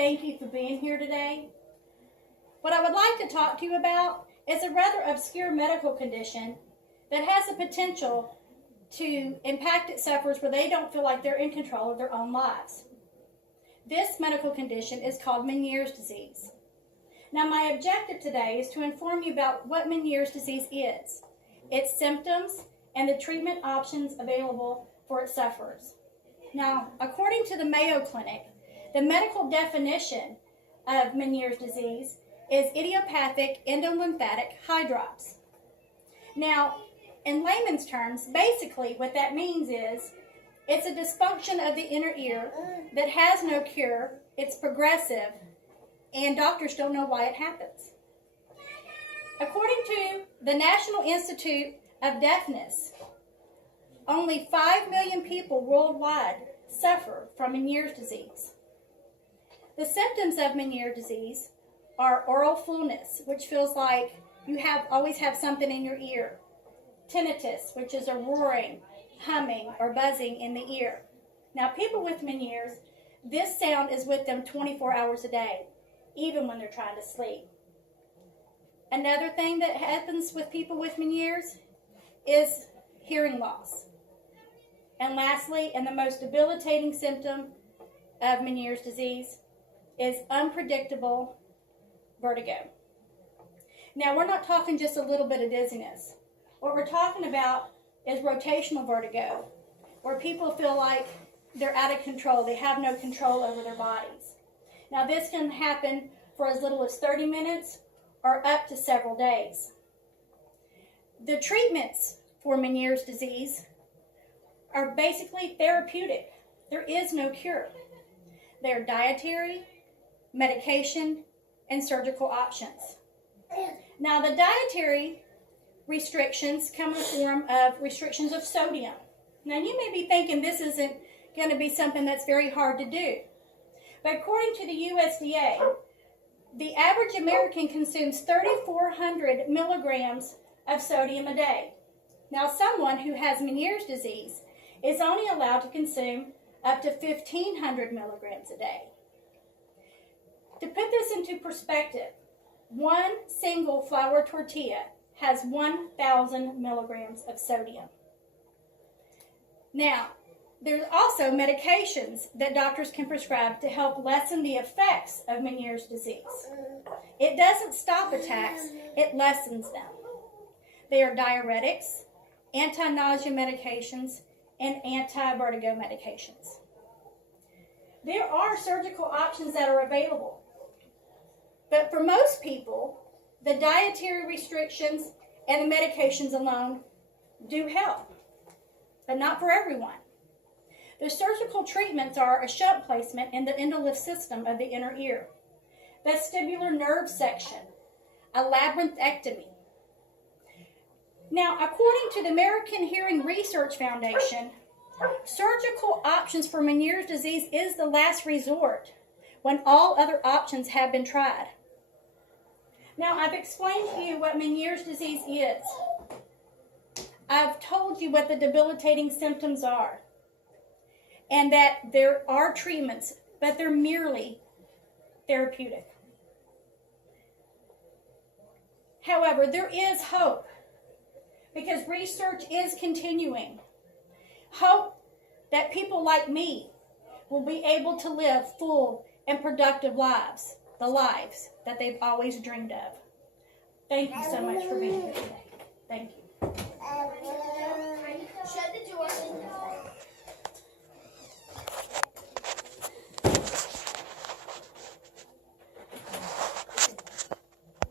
thank you for being here today. What I would like to talk to you about is a rather obscure medical condition that has the potential to impact its sufferers where they don't feel like they're in control of their own lives. This medical condition is called Meniere's disease. Now, my objective today is to inform you about what Meniere's disease is, its symptoms, and the treatment options available for its sufferers. Now, according to the Mayo Clinic, the medical definition of Meniere's disease is idiopathic endolymphatic hydrops. Now, in layman's terms, basically what that means is it's a dysfunction of the inner ear that has no cure, it's progressive, and doctors don't know why it happens. According to the National Institute of Deafness, only 5 million people worldwide suffer from Meniere's disease. The symptoms of Meniere's disease are oral fullness, which feels like you always have something in your ear. Tinnitus, which is a roaring, humming, or buzzing in the ear. Now, people with Meniere's, this sound is with them 24 hours a day, even when they're trying to sleep. Another thing that happens with people with Meniere's is hearing loss. And lastly, and the most debilitating symptom of Meniere's disease is unpredictable vertigo. Now, we're not talking just a little bit of dizziness. What we're talking about is rotational vertigo, where people feel like they're out of control. They have no control over their bodies. Now, this can happen for as little as 30 minutes or up to several days. The treatments for Meniere's disease are basically therapeutic. There is no cure. They're dietary, medication, and surgical options. Now, the dietary restrictions come in the form of restrictions of sodium. Now, you may be thinking this isn't going to be something that's very hard to do. But according to the USDA, the average American consumes 3,400 milligrams of sodium a day. Now, someone who has Meniere's disease is only allowed to consume up to 1,500 milligrams a day. To put this into perspective, one single flour tortilla has 1,000 milligrams of sodium. Now, there's also medications that doctors can prescribe to help lessen the effects of Meniere's disease. It doesn't stop attacks, it lessens them. They are diuretics, anti-nausea medications, and anti-vertigo medications. There are surgical options that are available, but for most people, the dietary restrictions and the medications alone do help, but not for everyone. The surgical treatments are a shunt placement in the endolift system of the inner ear, vestibular nerve section, a labyrinthectomy. Now, according to the American Hearing Research Foundation, surgical options for Meniere's disease is the last resort when all other options have been tried. Now, I've explained to you what Meniere's disease is. I've told you what the debilitating symptoms are, and that there are treatments, but they're merely therapeutic. However, there is hope, because research is continuing. Hope that people like me will be able to live full and productive lives, the lives that they've always dreamed of. Thank you so much for being here today. Thank you. Shut the door.